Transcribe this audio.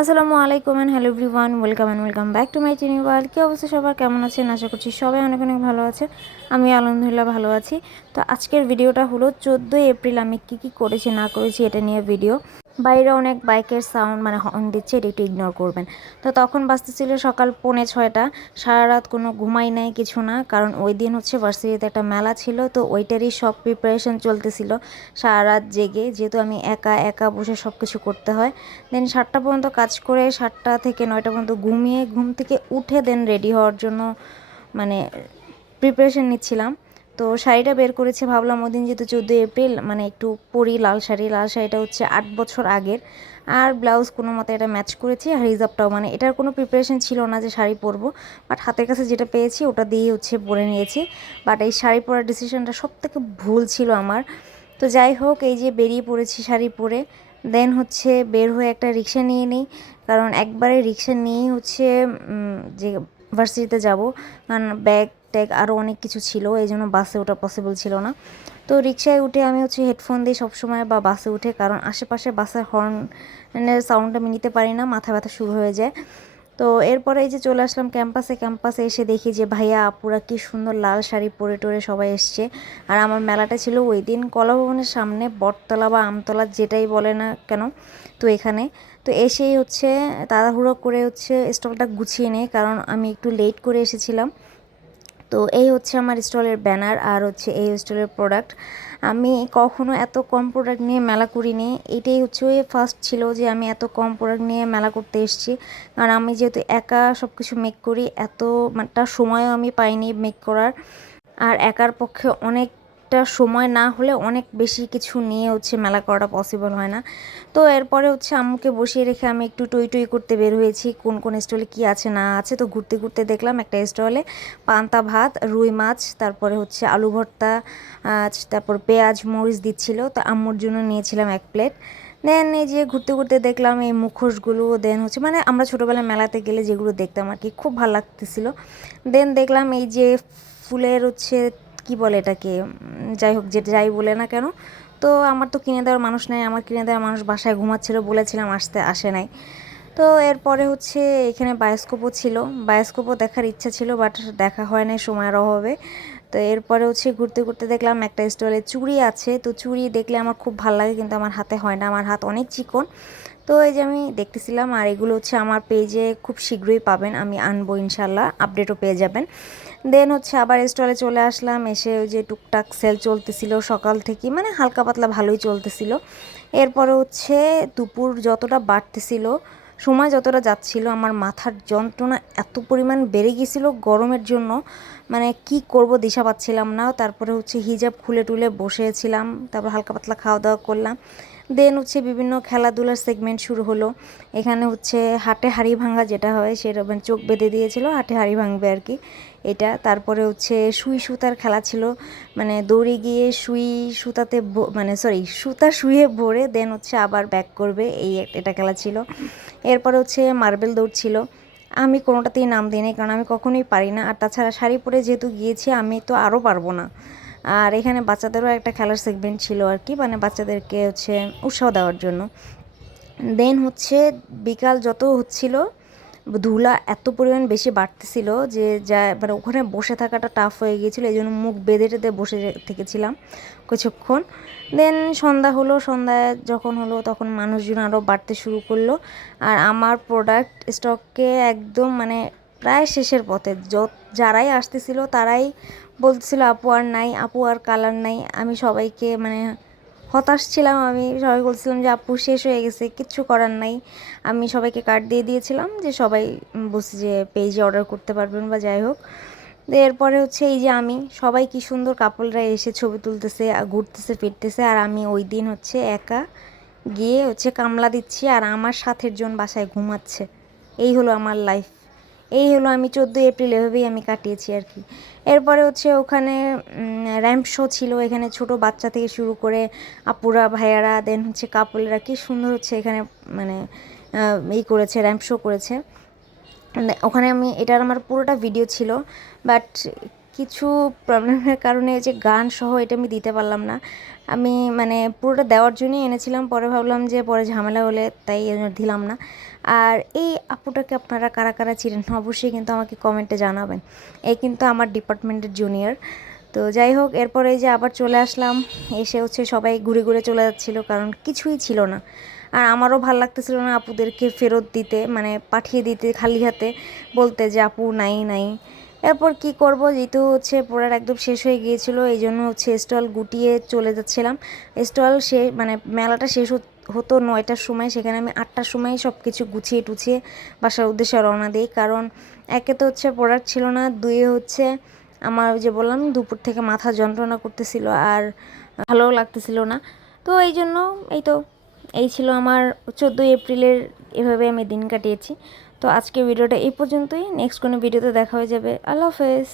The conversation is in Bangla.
আসসালামু আলাইকুম and hello everyone welcome and welcome back to my Chini world কী অবস্থা সবার? কেমন আছেন? আশা করছি সবাই অনেক অনেক ভালো আছে আমি আলহামদুলিল্লাহ ভালো আছি। তো আজকের ভিডিওটা হলো চোদ্দোই এপ্রিল আমি কী কী করেছি, না করেছি এটা নিয়ে ভিডিও বাইরে অনেক বাইকের সাউন্ড মানে হর্ন দিচ্ছে, এটা একটু ইগনোর করবেন। তো তখন বাঁচতেছিল সকাল পৌনে ছয়টা সারা রাত কোনো ঘুমাই নাই, কিছু না, কারণ ওই দিন হচ্ছে ভার্সিটিতে একটা মেলা ছিল, তো ওইটারই সব প্রিপারেশন চলতেছিল সারা রাত জেগে, যেহেতু আমি একা একা বসে সব কিছু করতে হয়। দেন সাতটা পর্যন্ত কাজ করে, সাতটা থেকে নয়টা পর্যন্ত ঘুমিয়ে, ঘুম থেকে উঠে দেন রেডি হওয়ার জন্য মানে প্রিপারেশন নিচ্ছিলাম। তো শাড়িটা বের করেছে, ভাবলাম ওদিন যেহেতু চোদ্দোই এপ্রিল মানে একটু পরি লাল শাড়ি, লাল শাড়িটা হচ্ছে আট বছর আগের। আর ব্লাউজ কোনো মতে এটা ম্যাচ করেছি, আর রিজার্ভটাও মানে এটার কোনো প্রিপারেশন ছিল না যে শাড়ি পরবো। বাট হাতের কাছে যেটা পেয়েছি, ওটা দিয়েই হচ্ছে পরে নিয়েছি। বাট এই শাড়ি পরার ডিসিশনটা সব থেকে ভুল ছিল আমার। তো যাই হোক, এই যে বেরিয়ে পড়েছি শাড়ি পরে দেন হচ্ছে বের হয়ে একটা রিক্সা নিয়ে নিই। কারণ একবারে রিক্সা নিয়েই হচ্ছে যে ভার্সিটিতে যাব, কারণ ব্যাগ ট্যাগ আরও অনেক কিছু ছিল এই জন্য বাসে ওঠা পসিবল ছিল না। তো রিক্সায় উঠে আমি হচ্ছে হেডফোন দিই সবসময় বা বাসে উঠে, কারণ আশেপাশে বাসের হর্নের সাউন্ড আমি নিতে পারি না, মাথা ব্যথা শুরু হয়ে যায়। তো এরপরে এই যে চলে আসলাম ক্যাম্পাসে ক্যাম্পাসে এসে দেখি যে, ভাইয়া, আপুরা কি সুন্দর লাল শাড়ি পরে টরে সবাই এসছে। আর আমার মেলাটা ছিল ওই দিন কলাভবনের সামনে, বটতলা বা আমতলা যেটাই বলে না কেন, তো এখানে। তো এসেই হচ্ছে তাড়াহুড়ো করে হচ্ছে স্টলটা গুছিয়ে নেই কারণ আমি একটু লেট করে এসেছিলাম। তো এই হচ্ছে আমার স্টলের ব্যানার আর হচ্ছে এই স্টলের প্রোডাক্ট আমি কখনো এত কম প্রোডাক্ট নিয়ে মেলা করিনি। এটাই হচ্ছে ফার্স্ট ছিল যে আমি এত কম প্রোডাক্ট নিয়ে মেলা করতে এসেছি। কারণ আমি যেহেতু একা সব কিছু মেক করি, এত একটা সময়ও আমি পাইনি মেক করার। আর একার পক্ষে অনেক একটা সময় না হলে অনেক বেশি কিছু নিয়ে হচ্ছে মেলা করাটা পসিবল হয় না। তো এরপরে হচ্ছে আম্মুকে বসিয়ে রেখে আমি একটু টই টই করতে বের হয়েছি, কোন কোন স্টলে কি আছে না আছে। তো ঘুরতে ঘুরতে দেখলাম একটা স্টলে পান্তা ভাত, রুই মাছ, তারপরে হচ্ছে আলু ভর্তা তারপর পেঁয়াজ, মরিচ দিচ্ছিল। তো আম্মুর জন্য নিয়েছিলাম এক প্লেট দেন এই যে ঘুরতে ঘুরতে দেখলাম এই মুখোশগুলো দেন হচ্ছে মানে আমরা ছোটোবেলায় মেলাতে গেলে যেগুলো দেখতাম আর কি, খুব ভালো লাগতেছিল। দেন দেখলাম এই যে ফুলের হচ্ছে কি বলে এটাকে? যাই হোক, যে যাই বলে না কেন। তো আমার তো কিনে দেওয়ার মানুষ নাই, আমার কিনে দেওয়ার মানুষ বাসায় ঘুমাচ্ছিল বলেছিলাম, আসতে আসে নাই। তো এরপরে হচ্ছে এখানে বায়োস্কোপও ছিল। বায়োস্কোপও দেখার ইচ্ছা ছিল, বাট দেখা হয় নাই, সময়ের অভাবে। তো এরপরে হচ্ছে ঘুরতে ঘুরতে দেখলাম একটা স্টলে চুড়ি আছে। তো চুড়ি দেখলে আমার খুব ভালো লাগে, কিন্তু আমার হাতে হয় না, আমার হাত অনেক চিকন। তো এই যে আমি দেখতেছিলাম, আর এগুলো হচ্ছে আমার পেজে খুব শীঘ্রই পাবেন, আমি আনব ইনশাল্লাহ আপডেটও পেয়ে যাবেন। দেন হচ্ছে আবার স্টলে চলে আসলাম, এসে ওই যে টুকটাক সেল চলতেছিল সকাল থেকে মানে হালকা পাতলা ভালোই চলতেছিল। এরপরে হচ্ছে দুপুর যতটা বাড়তেছিল, সময় যতটা যাচ্ছিল, আমার মাথার যন্ত্রণা এত পরিমাণ বেড়ে গিয়েছিল গরমের জন্য মানে কি করব দিশা পাচ্ছিলাম না। তারপরে হচ্ছে হিজাব খুলে টুলে বসেছিলাম, তারপর হালকা পাতলা খাওয়া দাওয়া করলাম। দেন হচ্ছে বিভিন্ন খেলাধুলার সেগমেন্ট শুরু হলো। এখানে হচ্ছে হাটে হাড়ি ভাঙা যেটা হয় সেরকম চোখ বেঁধে দিয়েছিল, হাটে হাড়ি ভাঙবে আর কি এটা। তারপরে হচ্ছে সুই সুতার খেলা ছিল মানে দৌড়ে গিয়ে সুই সুতাতে মানে সরি সুতা শুয়ে ভরে দেন হচ্ছে আবার ব্যাক করবে, এই এটা খেলা ছিল। এরপরে হচ্ছে মার্বেল দৌড় ছিল। আমি কোনোটাতেই নাম দিই কারণ আমি কখনোই পারি না। আর তাছাড়া শাড়ি পরে যেহেতু গিয়েছি, আমি তো আরও পারব না। আর এখানে বাচ্চাদেরও একটা খেলার সেগমেন্ট ছিল আর কি মানে বাচ্চাদেরকে হচ্ছে উৎসাহ দেওয়ার জন্য। দেন হচ্ছে বিকাল যত হচ্ছিল, ধুলা এত পরিমাণ বেশি বাড়তেছিল যে যা মানে ওখানে বসে থাকাটা টাফ হয়ে গিয়েছিল, এই জন্য মুখ বেঁধে টেঁধে বসে থেকেছিলাম কিছুক্ষণ। দেন সন্ধ্যা হলো সন্ধ্যায় যখন হলো তখন মানুষজন আরও বাড়তে শুরু করল। আর আমার প্রোডাক্ট স্টককে একদম মানে প্রায় শেষের পথে যারাই আসতেছিল তারাই বলতেছিল আপু আর নাই, আপু আর কালার নাই। আমি সবাইকে মানে হতাশ ছিলাম। আমি সবাই বলছিলাম যে, আপু, শেষ হয়ে গেছে, কিচ্ছু করার নাই। আমি সবাইকে কার্ড দিয়ে দিয়েছিলাম যে, সবাই বসে যে, পেজে অর্ডার করতে পারবেন বা যাই হোক। এরপরে হচ্ছে এই যে আমি, সবাই কি সুন্দর কাপড়রা এসে ছবি তুলতেছে, ঘুরতেছে, ফিরতেছে। আর আমি ওই দিন হচ্ছে একা গিয়ে হচ্ছে কামলা দিচ্ছি আর আমার সাথের জন বাসায় ঘুমাচ্ছে। এই হলো আমার লাইফ এই হলো আমি চোদ্দোই এপ্রিল, এভাবেই আমি কাটিয়েছি আর কি। এরপরে হচ্ছে ওখানে র্যাম্প শো ছিল, এখানে ছোট বাচ্চা থেকে শুরু করে আপুরা, ভাইয়ারা দেন হচ্ছে কাপলেরা কি সুন্দর হচ্ছে এখানে মানে এই করেছে, র্যাম্প শো করেছে। ওখানে আমি, এটার আমার পুরোটা ভিডিও ছিল বাট কিছু প্রবলেমের কারণে যে গান সহ এটা আমি দিতে পারলাম না। আমি মানে পুরোটা দেওয়ার জন্যই এনেছিলাম, পরে ভাবলাম যে পরে ঝামেলা হলে তাই দিলাম না। আর এই আপুটাকে আপনারা কারা কারা চিনেন অবশ্যই কিন্তু আমাকে কমেন্টে জানাবেন। এই কিন্তু আমার ডিপার্টমেন্টের জুনিয়র তো যাই হোক, এরপরে যে আবার চলে আসলাম। এসে হচ্ছে সবাই ঘুরে ঘুরে চলে যাচ্ছিল, কারণ কিছুই ছিল না। আর আমারও ভালো লাগতেছিল না আপুদেরকে ফেরত দিতে মানে পাঠিয়ে দিতে খালি হাতে। বলতে যে, আপু, নাই নাই। এরপর কি করব? যেহেতু হচ্ছে প্রোডাক্ট একদম শেষ হয়ে গিয়েছিল, এই জন্য হচ্ছে স্টল গুটিয়ে চলে যাচ্ছিলাম। স্টল সে মানে মেলাটা শেষ হতো নয়টার সময়, সেখানে আমি আটটার সময় সব কিছু গুছিয়ে টুছিয়ে বাসার উদ্দেশ্যে রওনা দিই। কারণ একে তো হচ্ছে প্রোডাক্ট ছিল না, দুয়ে হচ্ছে আমার যে বললাম, দুপুর থেকে মাথা যন্ত্রণা করতেছিল আর ভালোও লাগতেছিল না। তো এই জন্য, এই তো, এই ছিল আমার চোদ্দোই এপ্রিলের, এভাবে আমি দিন কাটিয়েছি। তো আজকে ভিডিওটা এই পর্যন্তই। নেক্সট কোনো ভিডিওতে দেখা হয়ে যাবে। আল্লাহ হাফেজ।